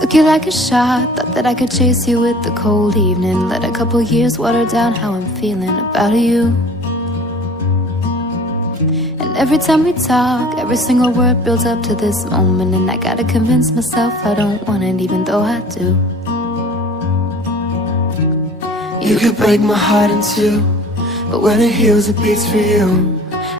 Took you like a shot, thought that I could chase you with the cold evening. Let a couple years water down how I'm feeling about you. And every time we talk, every single word builds up to this moment. And I gotta convince myself I don't want it, even though I do. You could break my heart in two, but when it heals it beats for you.